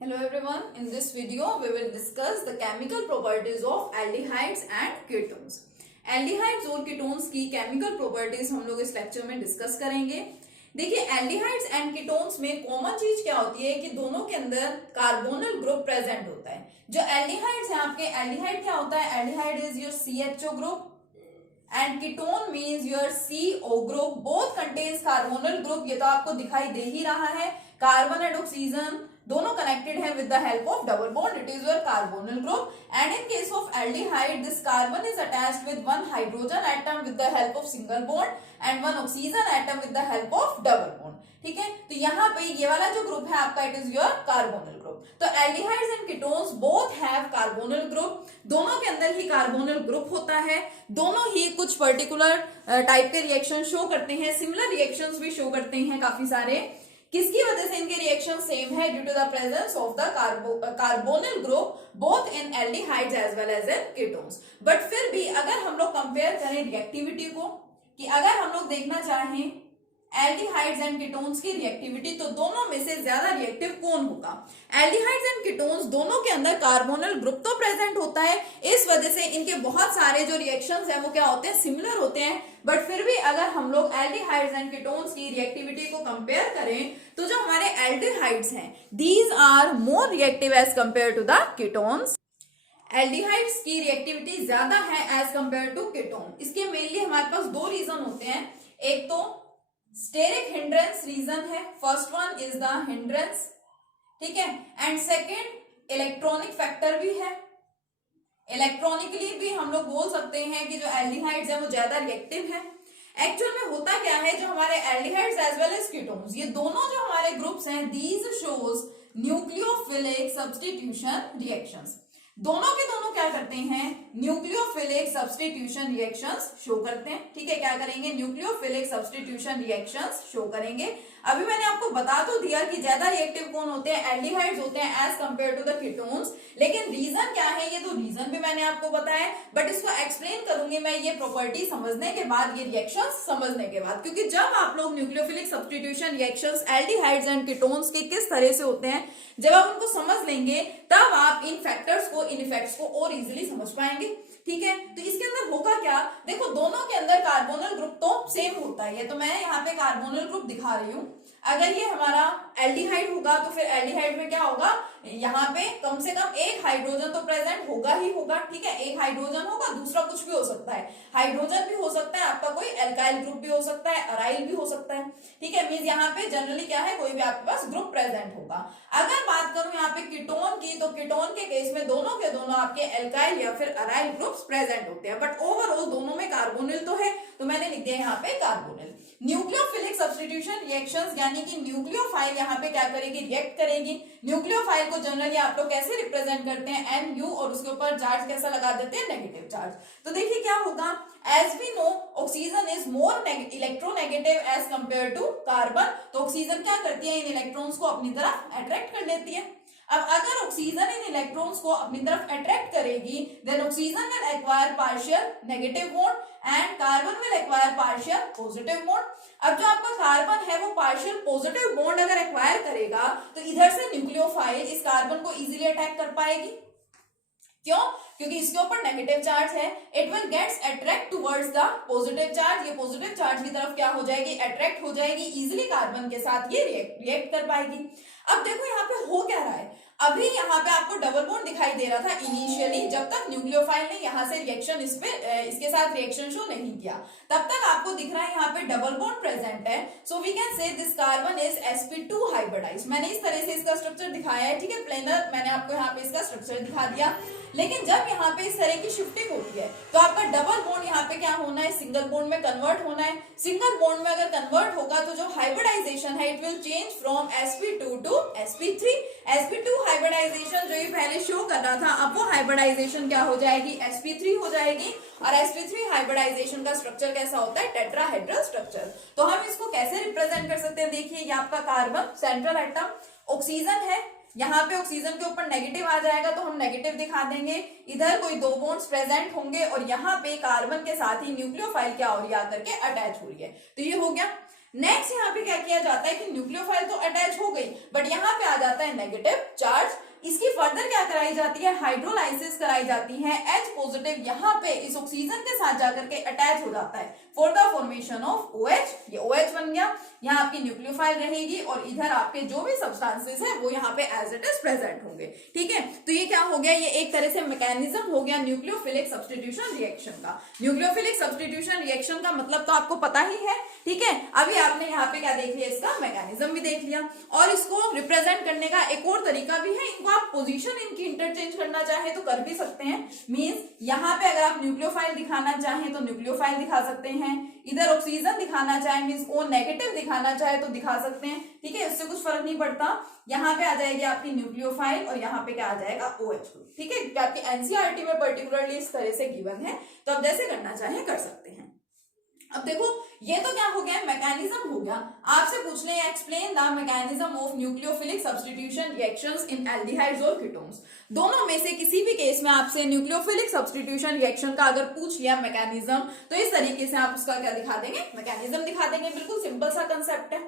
Hello everyone, in this video we will discuss the chemical properties of aldehydes and ketones. Aldehydes और ketones की chemical properties हम लोग इस lecture में discuss करेंगे। देखिए एल्डिहाइड्स एंड कीटोन्स में कॉमन चीज क्या होती है कि दोनों के अंदर कार्बोनिल ग्रुप प्रेजेंट होता है। जो एल्डिहाइड्स हैं आपके, एल्डिहाइड क्या होता है? Aldehyde is your CHO group and ketone means your CO group. Both contains carbonyl group, ये तो आपको दिखाई दे ही रहा है। कार्बन एंड ऑक्सीजन दोनों कनेक्टेड है with the help of double bond, it is your carbonyl group. And in case of aldehyde this carbon is attached with one hydrogen atom with the help of single bond and one oxygen atom with the help of double bond. ठीक है, तो यहाँ पे ये वाला जो group है आपका, it is your carbonyl group. तो aldehydes and ketones both have carbonyl group, दोनों के अंदर ही कार्बोनिल ग्रुप होता है। दोनों ही कुछ पर्टिकुलर टाइप के रिएक्शन शो करते हैं, सिमिलर रिएक्शंस भी शो करते हैं काफी सारे। किसकी वजह से इनके रिएक्शन सेम है? Due to the presence of the carbonyl group both in aldehydes as well as in ketones. But फिर भी अगर हम लोग कंपेयर करें रिएक्टिविटी को, कि अगर हम लोग देखना चाहें एल्डिहाइड्स एंड कीटोन्स की रिएक्टिविटी, तो दोनों में से ज्यादा रिएक्टिव कौन होगा? एल्डिहाइड्स एंड कीटोन्स दोनों के अंदर कार्बोनिल ग्रुप तो प्रेजेंट होता है, इस वजह से इनके बहुत सारे जो रिएक्शंस हैं वो क्या होते हैं? सिमिलर होते हैं। बट फिर भी अगर हम लोग एल्डिहाइड्स एंड कीटोन्स की रिएक्टिविटी को कंपेयर करें, तो जो हमारे एल्डिहाइड्स हैं these are more reactive as compared to the ketones. Aldehydes की रिएक्टिविटी ज्यादा है एज कंपेयर टू कीटोन। इसके मेनली हमारे पास दो रीजन होते हैं। एक तो स्टेरिक हिंड्रेंस रीजन है, first one is the hindrance, ठीक है, एंड सेकेंड इलेक्ट्रॉनिक फैक्टर भी है। इलेक्ट्रॉनिकली भी हम लोग बोल सकते हैं कि जो एल्डिहाइड्स है वो ज्यादा रिएक्टिव है। एक्चुअल में होता क्या है, जो हमारे aldehydes as well as ketones, ये दोनों जो हमारे ग्रुप्स हैं these shows nucleophilic substitution reactions. दोनों के दोनों क्या करते हैं? न्यूक्लियोफिलिक सब्स्टिट्यूशन रिएक्शंस शो करते हैं। ठीक है, क्या करेंगे? न्यूक्लियोफिलिक सब्स्टिट्यूशन रिएक्शंस शो करेंगे। अभी मैंने आपको बता तो दिया कि ज्यादा रिएक्टिव कौन होते हैं? एल्डिहाइड्स होते हैं as compared to the ketones. लेकिन रीजन क्या है? ये तो रीजन भी मैंने आपको बताया, बट इसको एक्सप्लेन करूंगी मैं ये प्रॉपर्टी समझने के बाद, ये रिएक्शंस समझने के बाद। क्योंकि जब आप लोग nucleophilic substitution reactions aldehydes and ketones के किस तरह से होते हैं, जब आप उनको समझ लेंगे तब आप इन फैक्टर्स को, इन इफेक्ट्स को और इजीली समझ पाएंगे। ठीक है, तो इसके अंदर होगा क्या? देखो दोनों के अंदर कार्बोनिल ग्रुप तो सेम होता है, तो मैं यहाँ पे कार्बोनिल ग्रुप दिखा रही हूँ। अगर ये हमारा एल्डिहाइड होगा तो फिर एल्डिहाइड में क्या होगा? यहाँ पे कम से कम एक हाइड्रोजन तो प्रेजेंट होगा ही होगा। ठीक है, एक हाइड्रोजन होगा, दूसरा कुछ भी हो सकता है, हाइड्रोजन भी हो सकता है, आपका कोई एल्काइल ग्रुप भी हो सकता है, अराइल भी हो सकता है। ठीक है, मींस यहाँ पे जनरली क्या है, कोई भी आपके पास ग्रुप प्रेजेंट होगा। अगर बात करूं यहाँ पे कीटोन की, तो कीटोन के केस में दोनों के दोनों आपके एल्काइल या फिर अराइल ग्रुप्स प्रेजेंट होते हैं, बट ओवरऑल दोनों में कार्बोनिल तो है, तो मैंने लिख दिया यहाँ पे कार्बोनिल। न्यूक्लियोफिलिक सब्स्टिट्यूशन रिएक्शंस यानी कि न्यूक्लियोफाइल यहाँ पे क्या करेगी? रिएक्ट करेगी। न्यूक्लियोफाइल को जनरली आप लोग कैसे रिप्रेजेंट करते हैं? NU, और उसके ऊपर चार्ज कैसा लगा देते हैं? Negative charge. तो देखिए क्या होगा, as we know oxygen is more electronegative as compared to carbon. तो ऑक्सीजन क्या करती है? इन इलेक्ट्रॉन्स को अपनी तरफ अट्रैक्ट कर लेती है। अब अगर ऑक्सीजन इन इलेक्ट्रॉन्स को अपनी तरफ अट्रैक्ट करेगी, then oxygen will acquire partial negative bond and carbon will acquire partial positive bond. अब जो आपका कार्बन है वो पार्शियल पॉजिटिव बॉन्ड अगर एक्वायर करेगा, तो इधर से न्यूक्लियोफाइल इस कार्बन को इजीली अटैक कर पाएगी। क्यों? क्योंकि इसके ऊपर नेगेटिव चार्ज है। It will gets attract towards the positive charge, ये पॉजिटिव चार्ज की तरफ क्या हो जाएगी? अट्रैक्ट हो जाएगी, इजीली कार्बन के साथ ये रिएक्ट कर पाएगी। अब देखो यहाँ पे हो क्या रहा है, अभी यहाँ पे आपको डबल बॉन्ड दिखाई दे रहा था इनिशियली, जब तक न्यूक्लियोफाइल ने यहाँ से रिएक्शन इसके साथ रिएक्शन शो नहीं किया, तब तक आपको दिख रहा है यहाँ पे डबल बॉन्ड प्रेजेंट है। So we can say this carbon is sp2 hybridized. मैंने इस तरह से इसका स्ट्रक्चर दिखाया है। ठीक है, प्लेनर मैंने आपको यहाँ पे इसका स्ट्रक्चर दिखा दिया। लेकिन जब यहाँ पे इस तरह की शिफ्टिंग होती है, तो आपका डबल बॉन्ड यहाँ पे क्या होना है? सिंगल बॉन्ड में कन्वर्ट होना है। सिंगल बॉन्ड में अगर कन्वर्ट होगा तो जो हाइब्रिडाइजेशन है, it will change from sp2 to sp3। sp2 hybridization जो ये पहले शो कर रहा था, अब वो हाइब्रिडाइजेशन क्या हो जाएगी? sp3 हो जाएगी। और sp3 हाइब्रिडाइजेशन का स्ट्रक्चर कैसा होता है? Tetrahedral structure. तो हम इसको कैसे रिप्रेजेंट कर सकते हैं? देखिए ये आपका कार्बन सेंट्रल एटम, ऑक्सीजन है, यहाँ पे ऑक्सीजन के ऊपर नेगेटिव आ जाएगा तो हम नेगेटिव दिखा देंगे। इधर कोई दो बॉन्ड्स प्रेजेंट होंगे और यहाँ पे कार्बन के साथ ही न्यूक्लियोफाइल क्या हो रही है? आकर के अटैच हो रही है। तो ये हो गया। नेक्स्ट यहाँ पे क्या किया जाता है कि न्यूक्लियोफाइल तो अटैच हो गई, बट यहाँ पे आ जाता है नेगेटिव चार्ज। इसकी फर्दर क्या कराई जाती है, हाइड्रोलाइसिस कराई जाती है। H पॉजिटिव यहाँ पे इस ऑक्सीजन के साथ जाकर के अटैच हो जाता है for the formation of OH। ये OH बन गया, यहाँ आपकी न्यूक्लियोफाइल रहेगी और इधर आपके जो भी सब्सटेंसेस है वो यहाँ पे एज इट इज प्रेजेंट होंगे। ठीक है, तो ये क्या हो गया, ये एक तरह से मैकेनिज्म हो गया न्यूक्लियोफिलिक सब्स्टिट्यूशन रिएक्शन का। न्यूक्लियोफिलिक सब्स्टिट्यूशन रिएक्शन का मतलब तो आपको पता ही है। ठीक है, अभी आपने यहाँ पे क्या देख लिया, इसका मैकेनिज्म भी देख लिया, और इसको रिप्रेजेंट करने का एक और तरीका भी है। इनको आप पोजीशन इनकी इंटरचेंज करना चाहे तो कर भी सकते हैं। मींस यहाँ पे अगर आप न्यूक्लियोफाइल दिखाना चाहें तो न्यूक्लियोफाइल दिखा सकते हैं, इधर ऑक्सीजन दिखाना चाहे मींस O नेगेटिव दिखाना चाहे तो दिखा सकते हैं। ठीक है, इससे कुछ फर्क नहीं पड़ता। यहाँ पे आ जाएगी आपकी न्यूक्लियोफाइल और यहाँ पे क्या आ जाएगा, OH ग्रुप। ठीक है, आपकी एनसीईआरटी में पर्टिकुलरली इस तरह से गिवन है, तो आप जैसे करना चाहे कर सकते हैं। अब देखो, ये तो क्या हो गया, मैकेनिज्म हो गया। आपसे पूछ ले explain the mechanism of nucleophilic substitution reactions in aldehydes और कीटोन्स। दोनों में से किसी भी केस में आपसे न्यूक्लियोफिलिक सब्स्टिट्यूशन रिएक्शन का अगर पूछ लिया मैकेनिज्म, तो इस तरीके से आप उसका क्या दिखा देंगे, मैकेनिज्म दिखा देंगे। बिल्कुल सिंपल सा कंसेप्ट है।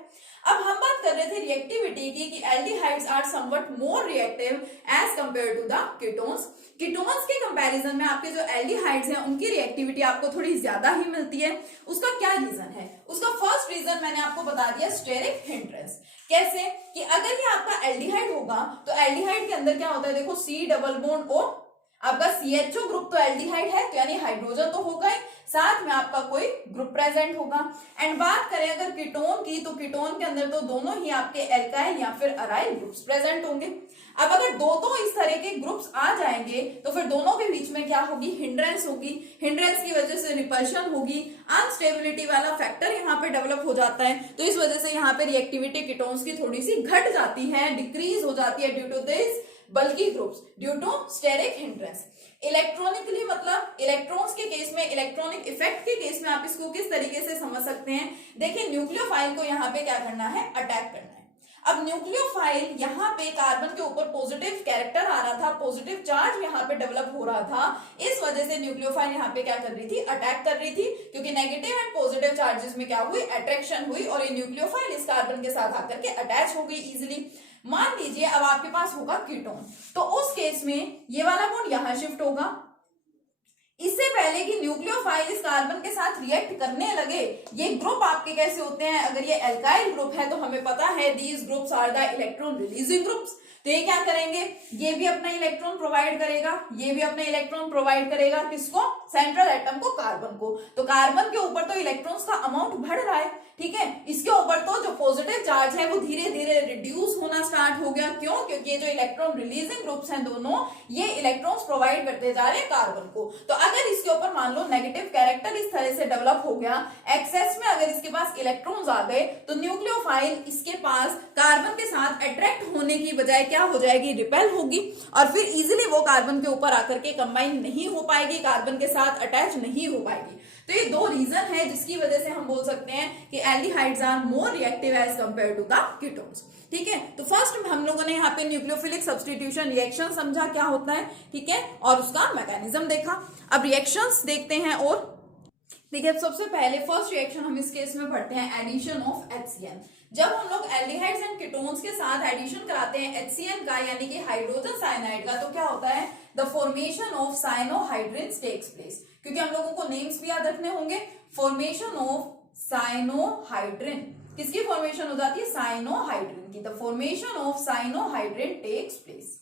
अब हम बात कर रहे थे रिएक्टिविटी की कि aldehydes are somewhat more reactive as compared to the ketones. Ketones के कंपैरिजन में आपके जो एल्डिहाइड्स हैं उनकी रिएक्टिविटी आपको थोड़ी ज्यादा ही मिलती है। उसका क्या रीजन है, उसका फर्स्ट रीजन मैंने आपको बता दिया, स्टेरिक हिंड्रेंस। कैसे कि अगर ये आपका एल्डिहाइड होगा तो एल्डिहाइड के अंदर क्या होता है, देखो C डबल बॉन्ड O, आपका CHO ग्रुप तो एल्डिहाइड है, तो यानी हाइड्रोजन तो होगा ही, साथ में आपका कोई ग्रुप प्रेजेंट होगा। एंड बात करें अगर कीटोन की, तो कीटोन के अंदर तो दोनों ही आपके एल्काइल या फिर अराइल ग्रुप्स प्रेजेंट होंगे। अब अगर दो इस तरह के ग्रुप्स आ जाएंगे तो फिर दोनों के बीच में क्या होगी, हिंड्रेंस होगी। हिंड्रेंस की वजह से रिपल्शन होगी, अनस्टेबिलिटी वाला फैक्टर यहाँ पे डेवलप हो जाता है। तो इस वजह से यहाँ पे रिएक्टिविटी कीटोन्स की थोड़ी सी घट जाती है, डिक्रीज हो जाती है due to this bulky groups, due to steric hindrance. Electronically मतलब इलेक्ट्रॉन्स के केस में, इलेक्ट्रॉनिक इफेक्ट के केस में आप इसको किस तरीके से समझ सकते हैं, देखिए न्यूक्लियोफाइल को यहाँ पे क्या करना है, अटैक करना है। अब न्यूक्लियोफाइल यहाँ पे कार्बन के ऊपर पॉजिटिव कैरेक्टर आ रहा था, पॉजिटिव चार्ज यहाँ पे डेवलप हो रहा था, इस वजह से न्यूक्लियोफाइल यहाँ पे क्या कर रही थी, अटैक कर रही थी, क्योंकि नेगेटिव एंड पॉजिटिव चार्जेस में क्या हुई, अट्रैक्शन हुई, और ये न्यूक्लियोफाइल इस कार्बन के साथ आकर के अटैच हो गई इजिली। मान लीजिए अब आपके पास होगा कीटोन, तो उस केस में ये वाला बॉन्ड यहां शिफ्ट होगा। इससे पहले कि न्यूक्लियोफाइल इस कार्बन के साथ रिएक्ट करने लगे, ये ग्रुप आपके कैसे होते हैं, अगर ये एल्काइल ग्रुप है तो हमें पता है these groups are the electron releasing groups. तो ये क्या करेंगे, ये भी अपना इलेक्ट्रॉन प्रोवाइड करेगा, ये भी अपना इलेक्ट्रॉन प्रोवाइड करेगा, किसको, सेंट्रल एटम को, कार्बन को। तो कार्बन के ऊपर तो इलेक्ट्रॉन्स का अमाउंट बढ़ रहा है, ठीक है, इसके ऊपर तो जो पॉजिटिव चार्ज है वो धीरे धीरे रिड्यूस होना स्टार्ट हो गया। क्यों, क्योंकि ये जो इलेक्ट्रॉन रिलीजिंग ग्रुप्स हैं दोनों, ये इलेक्ट्रॉन्स प्रोवाइड करते जा रहे हैं कार्बन को। तो अगर इसके ऊपर मान लो नेगेटिव कैरेक्टर इस तरह से डेवलप हो गया, एक्सेस में अगर इसके पास इलेक्ट्रॉन्स आ गए, तो न्यूक्लियोफाइल इसके पास कार्बन के साथ अट्रैक्ट होने की बजाय क्या हो जाएगी, रिपेल होगी, और फिर इजिली वो कार्बन के ऊपर आकर के कंबाइन नहीं हो पाएगी, कार्बन के साथ अटैच नहीं हो पाएगी। तो ये दो रीजन है जिसकी वजह से हम बोल सकते हैं कि aldehydes are more reactive as compared to the ketones. ठीक है, तो फर्स्ट हम लोगों ने यहाँ पे न्यूक्लियोफिलिक सब्स्टिट्यूशन रिएक्शन समझा क्या होता है, ठीक है, और उसका मैकेनिज्म देखा। अब रिएक्शंस देखते हैं, और देखिए सबसे पहले फर्स्ट रिएक्शन हम इस केस में पढ़ते हैं, एडिशन ऑफ HCN। जब हम लोग एल्डिहाइड्स एंड कीटोन्स के साथ एडिशन कराते हैं HCN का, यानी कि हाइड्रोजन साइनाइड का, तो क्या होता है, the formation of cyanohydrins takes place. क्योंकि हम लोगों को नेम्स भी याद रखने होंगे, फॉर्मेशन ऑफ साइनोहाइड्रिन, किसकी फॉर्मेशन हो जाती है, साइनोहाइड्रिन की। The formation of cyanohydrin takes place.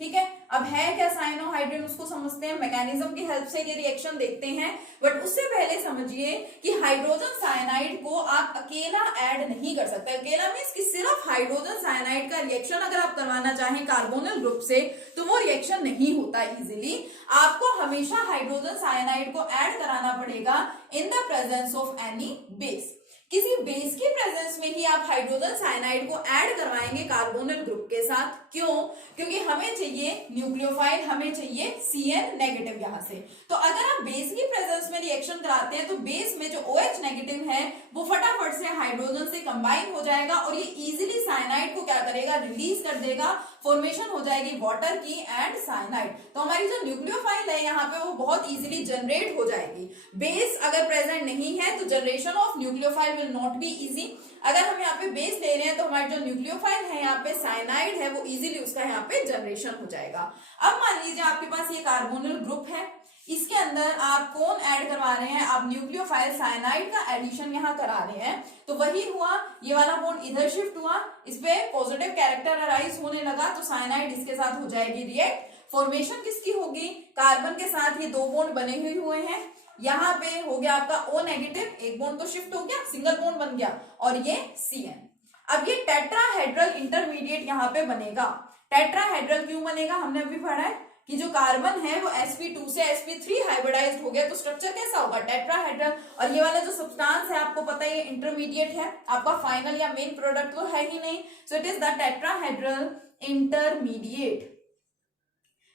ठीक है, अब है क्या साइनोहाइड्रिन, उसको समझते हैं, मैकेनिज्म की हेल्प से ये रिएक्शन देखते हैं। बट उससे पहले समझिए कि हाइड्रोजन साइनाइड को आप अकेला ऐड नहीं कर सकते। अकेला मींस कि सिर्फ हाइड्रोजन साइनाइड का रिएक्शन अगर आप करवाना चाहें कार्बोनिल ग्रुप से, तो वो रिएक्शन नहीं होता इजीली। आपको हमेशा हाइड्रोजन साइनाइड को ऐड कराना पड़ेगा इन the presence of any base. किसी बेस के प्रेजेंस में ही आप हाइड्रोजन साइनाइड को ऐड करवाएंगे कार्बोनिल ग्रुप के साथ। क्यों, क्योंकि हमें चाहिए न्यूक्लियोफाइल, हमें चाहिए CN नेगेटिव यहां से। तो अगर आप बेस की प्रेजेंस में रिएक्शन कराते हैं तो बेस में जो OH नेगेटिव है वो फटाफट से हाइड्रोजन से कंबाइन हो जाएगा, और ये इजीली साइनाइड को क्या करेगा, रिलीज कर देगा, फॉर्मेशन हो जाएगी वाटर की एंड साइनाइड। तो हमारी जो न्यूक्लियोफाइल है यहाँ पे वो बहुत इजीली जनरेट हो जाएगी। बेस अगर प्रेजेंट नहीं है तो generation of nucleophile will not be easy. अगर हम यहाँ पे बेस ले रहे हैं तो हमारे जो न्यूक्लियोफाइल है यहाँ पे साइनाइड है वो इजीली उसका यहाँ पे जनरेशन हो जाएगा। अब मान लीजिए आपके पास ये कार्बोनिल ग्रुप है, इसके अंदर आप कौन ऐड करवा रहे हैं, आप न्यूक्लियोफाइल साइनाइड का एडिशन यहाँ करा रहे हैं, तो वही हुआ, ये वाला बॉन्ड इधर शिफ्ट हुआ, इस पे पॉजिटिव कैरेक्टर अराइज होने लगा तो साइनाइड इसके साथ हो जाएगी रिएक्ट। फॉर्मेशन किसकी होगी, कार्बन के साथ ये दो बॉन्ड बने हुए हैं, यहाँ पे हो गया आपका O नेगेटिव, एक बॉन्ड तो शिफ्ट हो गया, सिंगल बॉन्ड बन गया और ये CN। अब ये टेट्राहेड्रल इंटरमीडिएट यहाँ पे बनेगा। टेट्राहेड्रल क्यों बनेगा, हमने अभी पढ़ा है कि जो कार्बन है वो sp2 से sp3 हाइब्रिडाइज्ड हो गया तो स्ट्रक्चर कैसा होगा, टेट्राहेड्रल। और ये वाला जो सब्सटेंस है आपको पता है ये इंटरमीडिएट है, आपका फाइनल या मेन प्रोडक्ट तो है ही नहीं, so it is the tetrahedral intermediate.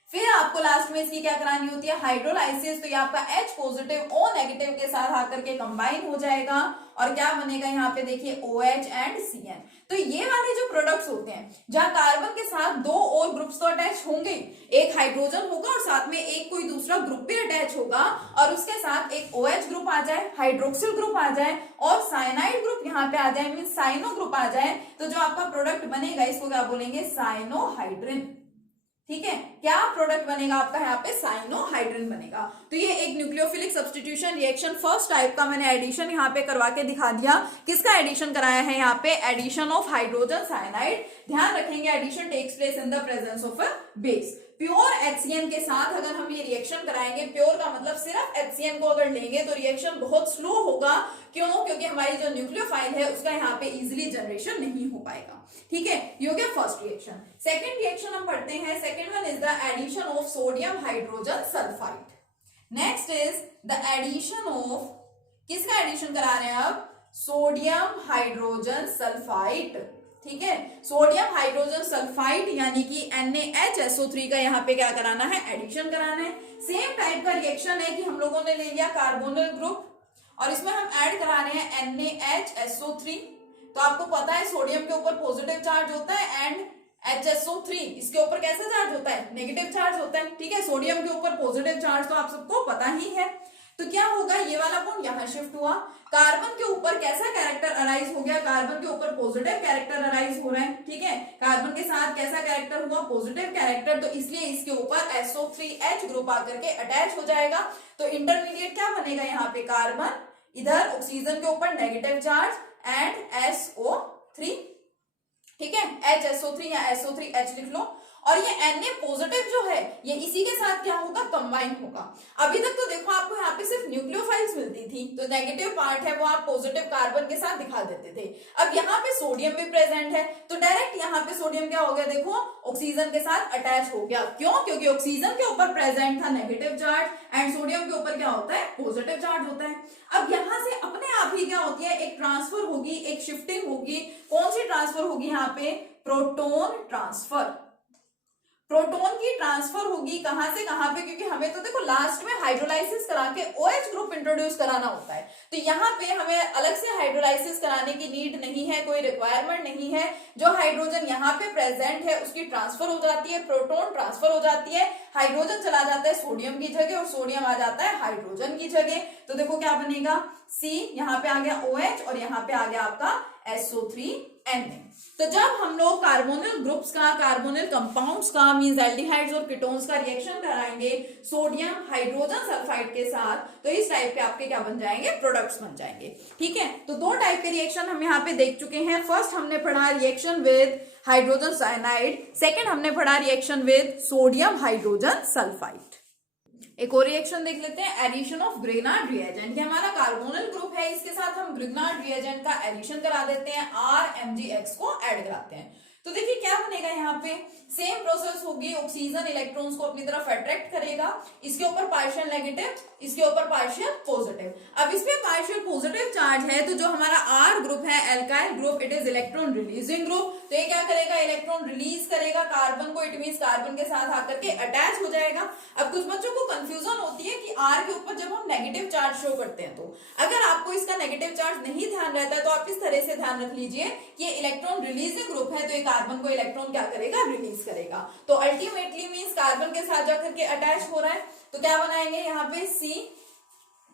फिर आपको लास्ट में इसकी क्या करानी होती है, हाइड्रोलाइसिस, तो ये आपका H पॉजिटिव O नेगेटिव के साथ आकर के कंबाइन हो जाएगा और क्या बनेगा यहाँ पे देखिए OH एंड CN। तो ये वाले जो प्रोडक्ट्स होते हैं जहां कार्बन के साथ दो और ग्रुप्स तो अटैच होंगे, एक हाइड्रोजन होगा और साथ में एक कोई दूसरा ग्रुप भी अटैच होगा और उसके साथ एक OH ग्रुप आ जाए, हाइड्रोक्सिल ग्रुप आ जाए और साइनाइड ग्रुप यहाँ पे आ जाए, मीन साइनो ग्रुप आ जाए, तो जो आपका प्रोडक्ट बनेगा इसको क्या बोलेंगे, साइनोहाइड्रिन। ठीक है, क्या प्रोडक्ट बनेगा आपका यहाँ पे, साइनोहाइड्रिन बनेगा। तो ये एक nucleophilic substitution reaction first type का मैंने एडिशन यहाँ पे करवा के दिखा दिया। किसका एडिशन कराया है यहाँ पे, एडिशन ऑफ हाइड्रोजन साइनाइड। ध्यान रखेंगे addition takes place in the presence of a base. Pure HCN के साथ अगर हम ये रिएक्शन कराएंगे, प्योर का मतलब सिर्फ HCN को अगर लेंगे तो रिएक्शन बहुत स्लो होगा। क्यों, क्योंकि हमारी जो न्यूक्लियोफाइल है उसका यहाँ पे इजिली जनरेशन नहीं हो पाएगा। ठीक है, ये हो गया फर्स्ट रिएक्शन। सेकेंड रिएक्शन हम पढ़ते हैं, second one is the addition of sodium hydrogen sulphide. Next is the addition of, किसका एडिशन करा रहे हैं अब, सोडियम हाइड्रोजन सल्फाइड। ठीक है, सोडियम हाइड्रोजन सल्फाइड यानी कि NaHSO3 का यहाँ पे क्या कराना है, एडिशन कराना है। सेम टाइप का रिएक्शन है कि हम लोगों ने ले लिया कार्बोनिल ग्रुप और इसमें हम ऐड करा रहे हैं NaHSO3। तो आपको पता है सोडियम के ऊपर पॉजिटिव चार्ज होता है एंड HSO3 इसके ऊपर कैसा चार्ज होता है, नेगेटिव चार्ज होता है। ठीक है, सोडियम के ऊपर पॉजिटिव चार्ज तो आप सबको पता ही है। तो क्या होगा, ये वाला बॉन्ड यहाँ शिफ्ट हुआ, कार्बन के ऊपर कैसा कैरेक्टर अराइज हो गया, कार्बन के ऊपर पॉजिटिव कैरेक्टर अराइज हो रहा है। ठीक है, कार्बन के साथ कैसा कैरेक्टर हुआ, पॉजिटिव कैरेक्टर, तो इसलिए इसके ऊपर SO3H ग्रुप आकर के अटैच हो जाएगा। तो इंटरमीडिएट क्या बनेगा यहाँ पे, कार्बन, इधर ऑक्सीजन के ऊपर नेगेटिव चार्ज एंड SO3। ठीक है, HSO3 या SO3H लिख लो। और ये Na पॉजिटिव जो है ये इसी के साथ क्या होगा, कंबाइन होगा। अभी तक तो देखो आपको यहाँ पे सिर्फ न्यूक्लियोफाइल्स मिलती थी, तो नेगेटिव पार्ट है वो आप पॉजिटिव कार्बन के साथ दिखा देते थे। अब यहाँ पे सोडियम भी प्रेजेंट है तो डायरेक्ट यहाँ पे सोडियम क्या हो गया, देखो ऑक्सीजन के साथ अटैच हो गया। क्यों, क्योंकि ऑक्सीजन के ऊपर प्रेजेंट था नेगेटिव चार्ज एंड सोडियम के ऊपर क्या होता है, पॉजिटिव चार्ज होता है। अब यहाँ से अपने आप ही क्या होती है, एक ट्रांसफर होगी, एक शिफ्टिंग होगी। कौन सी ट्रांसफर होगी यहाँ पे, प्रोटोन ट्रांसफर। प्रोटोन की ट्रांसफर होगी कहां से कहां पे, क्योंकि हमें तो देखो लास्ट में हाइड्रोलाइसिस करा के OH ग्रुप इंट्रोड्यूस कराना होता है, तो यहाँ पे हमें अलग से हाइड्रोलाइसिस कराने की नीड नहीं है, कोई रिक्वायरमेंट नहीं है। जो हाइड्रोजन यहाँ पे प्रेजेंट है उसकी ट्रांसफर हो जाती है, प्रोटोन ट्रांसफर हो जाती है, हाइड्रोजन चला जाता है सोडियम की जगह और सोडियम आ जाता है हाइड्रोजन की जगह। तो देखो क्या बनेगा, C यहाँ पे आ गया OH और यहाँ पे आ गया आपका SO3Na। तो जब हम लोग कार्बोनिल ग्रुप्स का, कार्बोनिल कंपाउंड्स का, मींस एल्डिहाइड्स और कीटोन्स का रिएक्शन कराएंगे सोडियम हाइड्रोजन सल्फाइड के साथ, तो इस टाइप के आपके क्या बन जाएंगे, प्रोडक्ट्स बन जाएंगे। ठीक है, तो दो टाइप के रिएक्शन हम यहाँ पे देख चुके हैं। फर्स्ट हमने पढ़ा reaction with hydrogen cyanide, second हमने पढ़ा reaction with sodium hydrogen sulphide. एक और रिएक्शन देख लेते हैं, एडिशन ऑफ ग्रेनार्ड रिएजेंट। ये हमारा कार्बोनिल ग्रुप है, इसके साथ हम ग्रेनार्ड रिएजेंट का एडिशन करा देते हैं, RMgX को ऐड कराते हैं। तो देखिए क्या बनेगा, यहाँ पे सेम प्रोसेस होगी, ऑक्सीजन इलेक्ट्रॉन्स को अपनी तरफ अट्रैक्ट करेगा, इसके ऊपर पार्शियल नेगेटिव, इसके ऊपर पार्शियल पॉजिटिव। अब इसमें पार्शियल पॉजिटिव चार्ज है तो जो हमारा R ग्रुप है, alkyl group, it is electron releasing group, तो ये क्या करेगा, इलेक्ट्रॉन रिलीज करेगा कार्बन को, इट मींस कार्बन के साथ आकर के अटैच हो जाएगा। अब कुछ बच्चों को कंफ्यूजन होती है कि R के ऊपर जब हम नेगेटिव चार्ज शो करते हैं, तो अगर आपको इसका नेगेटिव चार्ज नहीं ध्यान रहता है तो आप इस तरह से ध्यान रख लीजिए कि ये इलेक्ट्रॉन रिलीजिंग ग्रुप है, तो ये कार्बन को इलेक्ट्रॉन क्या करेगा, रिलीज करेगा। तो अल्टीमेटली मींस कार्बन के साथ जाकर के अटैच हो रहा है, तो क्या बनाएंगे यहाँ पे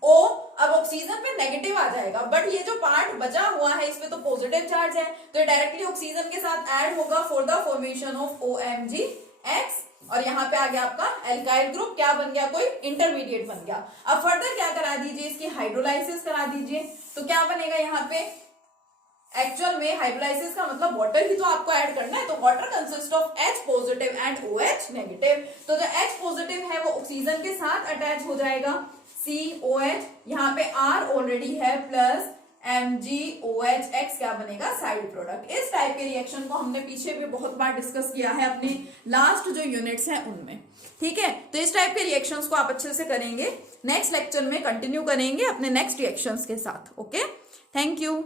O, अब ऑक्सीजन पे नेगेटिव आ जाएगा, बट ये जो पार्ट बचा हुआ है इसमें तो पॉजिटिव चार्ज है, तो ये डायरेक्टली ऑक्सीजन के साथ ऐड होगा for the formation of OMgX, और यहाँ पे आ गया आपका एल्काइल ग्रुप, क्या बन गया, कोई इंटरमीडिएट बन गया। अब फर्दर क्या करा दीजिए, इसकी हाइड्रोलाइसिस करा दीजिए, तो क्या बनेगा यहाँ पे, एक्चुअल में हाइड्रोलाइसिस का मतलब वाटर ही तो आपको ऐड करना है, तो water consist of H positive and OH negative, तो जो H पॉजिटिव है वो ऑक्सीजन के साथ अटैच हो जाएगा, COH, यहाँ पे R ऑलरेडी है, प्लस MgOHX क्या बनेगा, साइड प्रोडक्ट। इस टाइप के रिएक्शन को हमने पीछे भी बहुत बार डिस्कस किया है अपने लास्ट जो यूनिट्स हैं उनमें, ठीक है। तो इस टाइप के रिएक्शंस को आप अच्छे से करेंगे, नेक्स्ट लेक्चर में कंटिन्यू करेंगे अपने नेक्स्ट रिएक्शंस के साथ। Okay, thank you.